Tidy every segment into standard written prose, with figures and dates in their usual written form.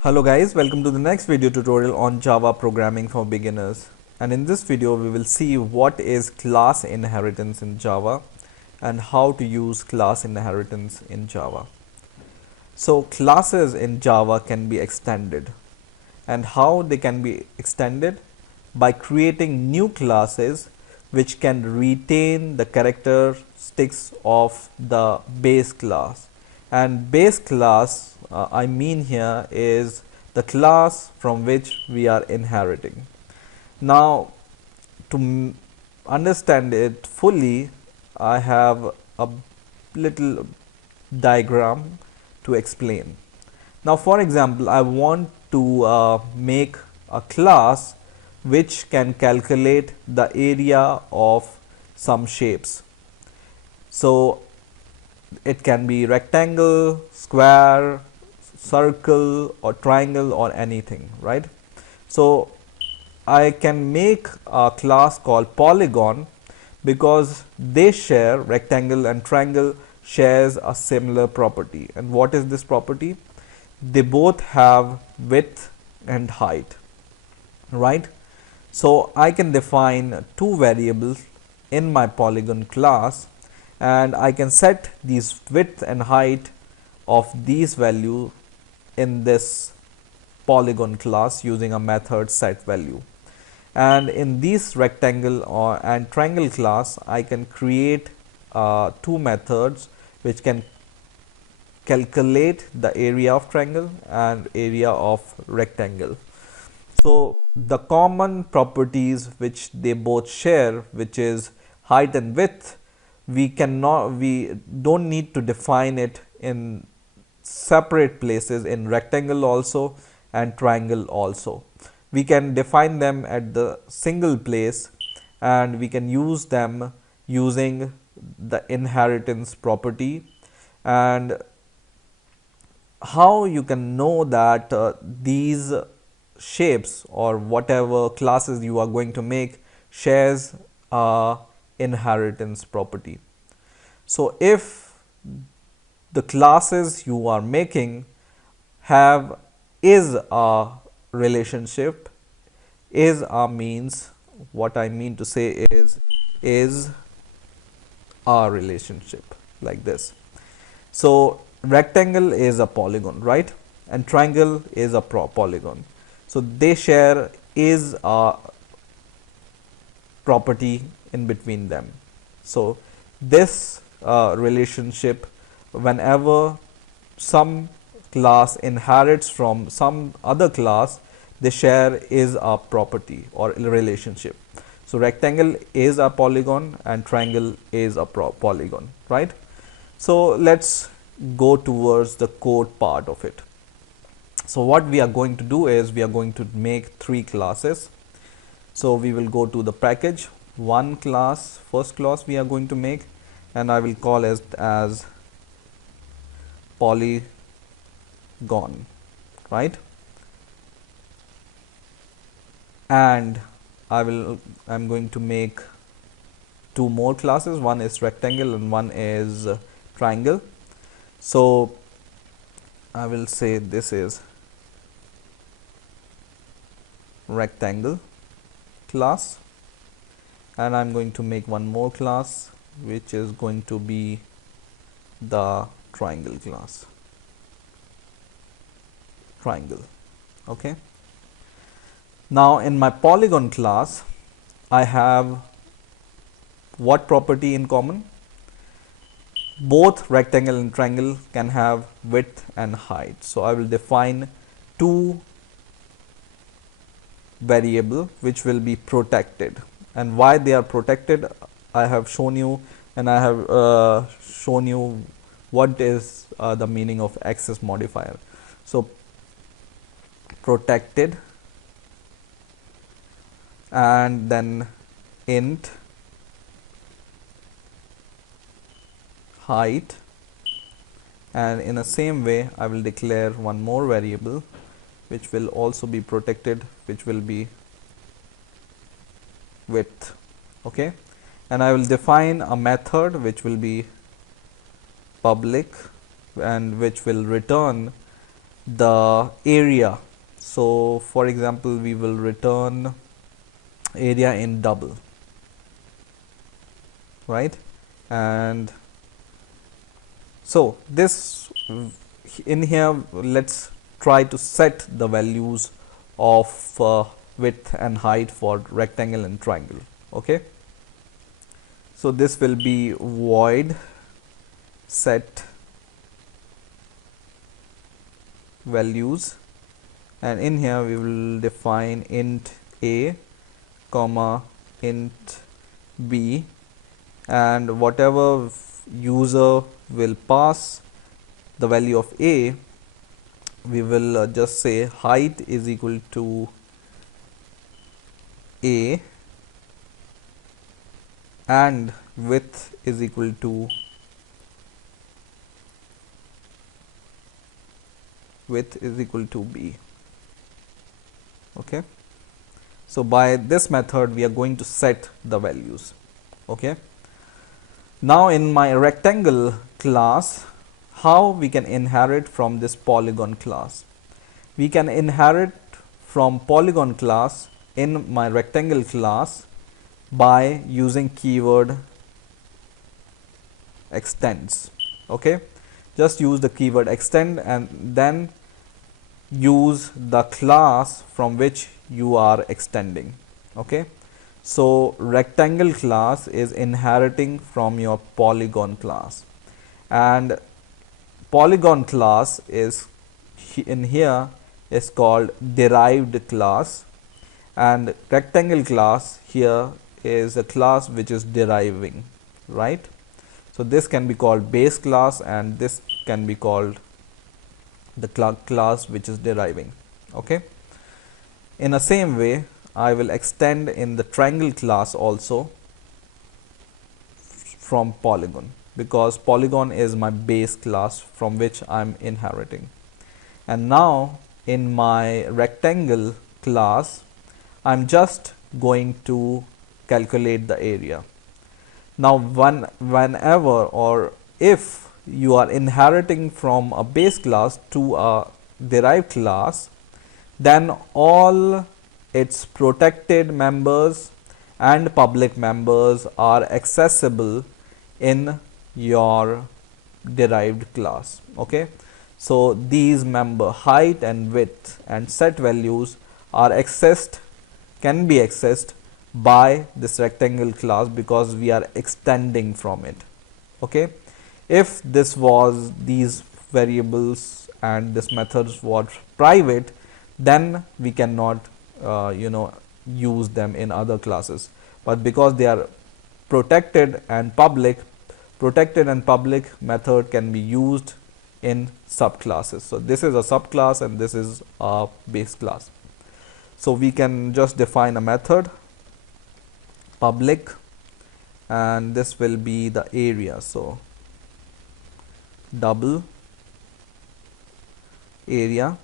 Hello guys, welcome to the next video tutorial on Java programming for beginners. And in this video we will see what is class inheritance in Java and how to use class inheritance in Java. So classes in Java can be extended, and how they can be extended? By creating new classes which can retain the characteristics of the base class. And base class I mean here is the class from which we are inheriting. Now to understand it fully, I have a little diagram to explain. Now for example, I want to make a class which can calculate the area of some shapes. So it can be rectangle, square, circle or triangle or anything, right? So I can make a class called polygon because they share, rectangle and triangle shares a similar property. And what is this property? They both have width and height, right? So I can define two variables in my polygon class, and I can set these width and height of these values in this polygon class using a method set value. And in this rectangle and triangle class, I can create two methods which can calculate the area of triangle and area of rectangle. So the common properties which they both share, which is height and width, we don't need to define it in separate places in rectangle also and triangle also. We can define them at the single place, and we can use them using the inheritance property. And how you can know that these shapes or whatever classes you are going to make shares a inheritance property. So if the classes you are making have is a relationship, is a means, what I mean to say is a relationship like this. So rectangle is a polygon, right? And triangle is a polygon. So they share is a property in between them. So this relationship, whenever some class inherits from some other class, they share is a property or relationship. So rectangle is a polygon and triangle is a polygon, right? So let's go towards the code part of it. So what we are going to do is we are going to make three classes. So we will go to the package, one class, first class we are going to make, and I will call it as polygon, right? And I'm going to make two more classes, one is rectangle and one is triangle. So I will say this is rectangle class, and I'm going to make one more class which is going to be the triangle class, triangle. Okay, now in my polygon class I have what property in common? Both rectangle and triangle can have width and height. So I will define two variable which will be protected. And why they are protected, I have shown you, and I have shown you what is the meaning of access modifier. So protected, and then int height, and in the same way I will declare one more variable which will also be protected, which will be width. Okay, and I will define a method which will be public and which will return the area. So for example, we will return area in double, right? And so this in here, let's try to set the values of width and height for rectangle and triangle. Okay, so this will be void set values, and in here we will define int a comma int b, and whatever user will pass the value of a, we will just say height is equal to a and width is equal to b. Okay, so by this method we are going to set the values. Okay, now in my rectangle class, how we can inherit from this polygon class? We can inherit from polygon class in my rectangle class by using keyword extends. Okay, just use the keyword extend and then use the class from which you are extending. Okay, so rectangle class is inheriting from your polygon class, and polygon class is in here is called derived class, and rectangle class here is a class which is deriving, right? So this can be called base class and this can be called the class which is deriving. Okay, in the same way I will extend in the triangle class also from polygon, because polygon is my base class from which I'm inheriting. And now in my rectangle class, I'm just going to calculate the area. Now whenever or if you are inheriting from a base class to a derived class, then all its protected members and public members are accessible in your derived class. Okay, so these member height and width and set values are can be accessed by this rectangle class because we are extending from it. Okay, if this was these variables and this methods was private, then we cannot use them in other classes, but because they are protected and public method can be used in subclasses. So this is a subclass and this is a base class. So we can just define a method public, and this will be the area. So double area,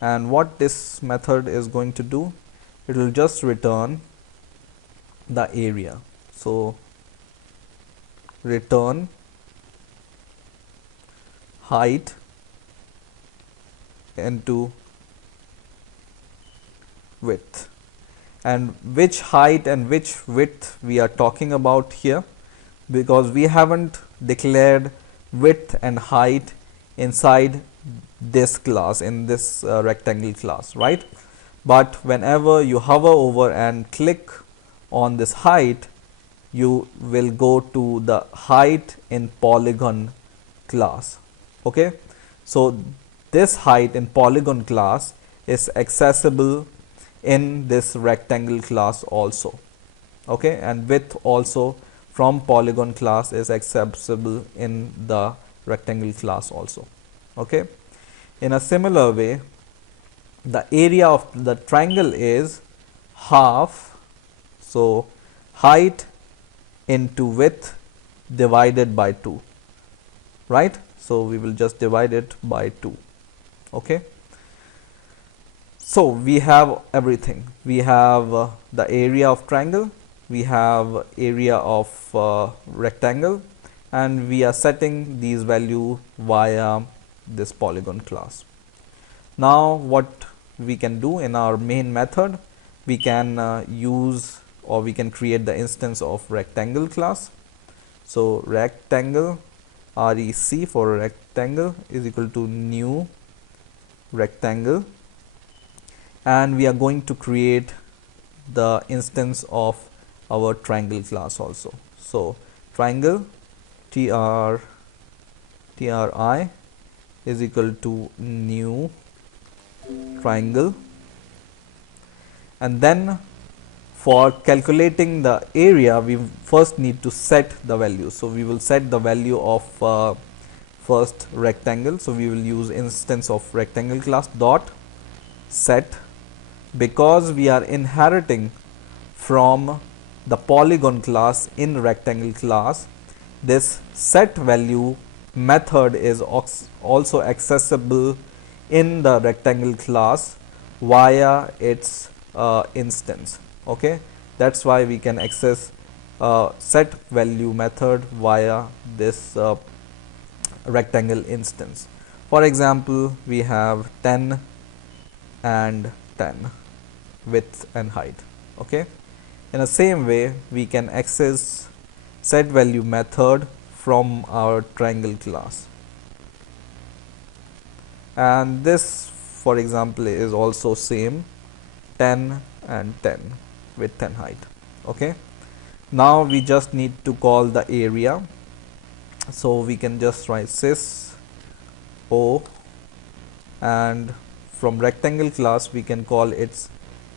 and what this method is going to do, it will just return the area. So return height into width, and which height and which width we are talking about here, because we haven't declared width and height inside this class, in this rectangle class, right? But whenever you hover over and click on this height, you will go to the height in polygon class. Okay, so this height in polygon class is accessible in this rectangle class also. Okay, and width also from polygon class is accessible in the rectangle class also. Okay, in a similar way, the area of the triangle is half, so height into width divided by 2, right? So we will just divide it by 2. Okay, so we have everything. We have the area of triangle, we have area of rectangle, and we are setting these value via this polygon class. Now what we can do in our main method, we can use, or we can create the instance of rectangle class. So rectangle, rec for rectangle is equal to new rectangle, and we are going to create the instance of our triangle class also. So triangle tri is equal to new triangle, and then for calculating the area we first need to set the value. So we will set the value of first rectangle. So we will use instance of rectangle class dot set. Because we are inheriting from the polygon class in rectangle class, this set value method is also accessible in the rectangle class via its instance. Okay, that's why we can access set value method via this rectangle instance. For example, we have 10 and 10 width and height. Okay, in the same way we can access set value method from our triangle class, and this, for example, is also same 10 and 10 width and height. Okay, now we just need to call the area. So we can just write sys o, and from rectangle class we can call its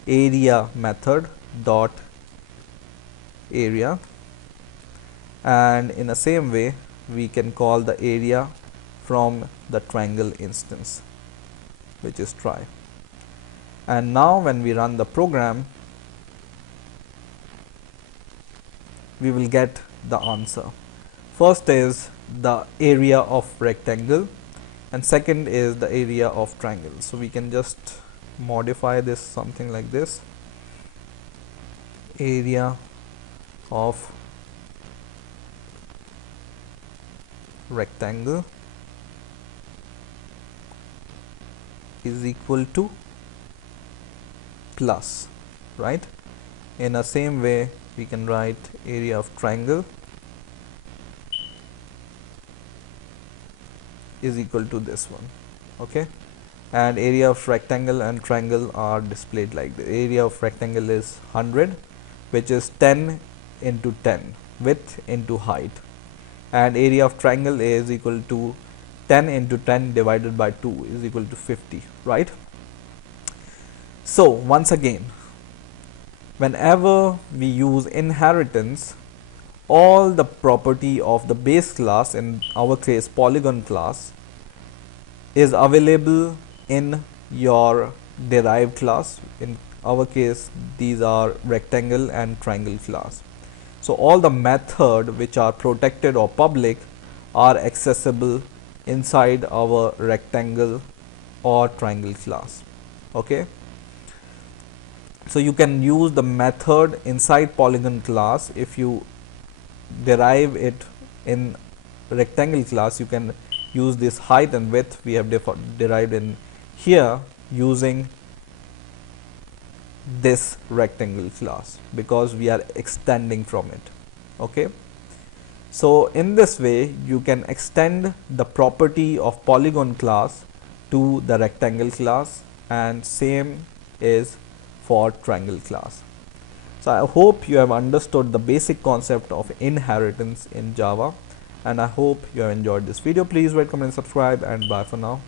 area method dot area, and in the same way we can call the area from the triangle instance, which is try. And now when we run the program, we will get the answer. First is the area of rectangle, and second is the area of triangle. So we can just modify this something like this: area of rectangle is equal to plus, right? In the same way we can write area of triangle is equal to this one. Okay, and area of rectangle and triangle are displayed like the area of rectangle is 100, which is 10 into 10 width into height, and area of triangle is equal to 10 into 10 divided by 2 is equal to 50, right? So once again, whenever we use inheritance, all the property of the base class, in our case polygon class, is available in your derived class. In our case these are rectangle and triangle class. So all the method which are protected or public are accessible inside our rectangle or triangle class. Okay, so you can use the method inside polygon class. If you derive it in rectangle class, you can use this height and width we have derived in here using this rectangle class, because we are extending from it. Okay, so in this way you can extend the property of polygon class to the rectangle class, and same is for triangle class. So I hope you have understood the basic concept of inheritance in Java, and I hope you have enjoyed this video. Please rate, comment, subscribe, and bye for now.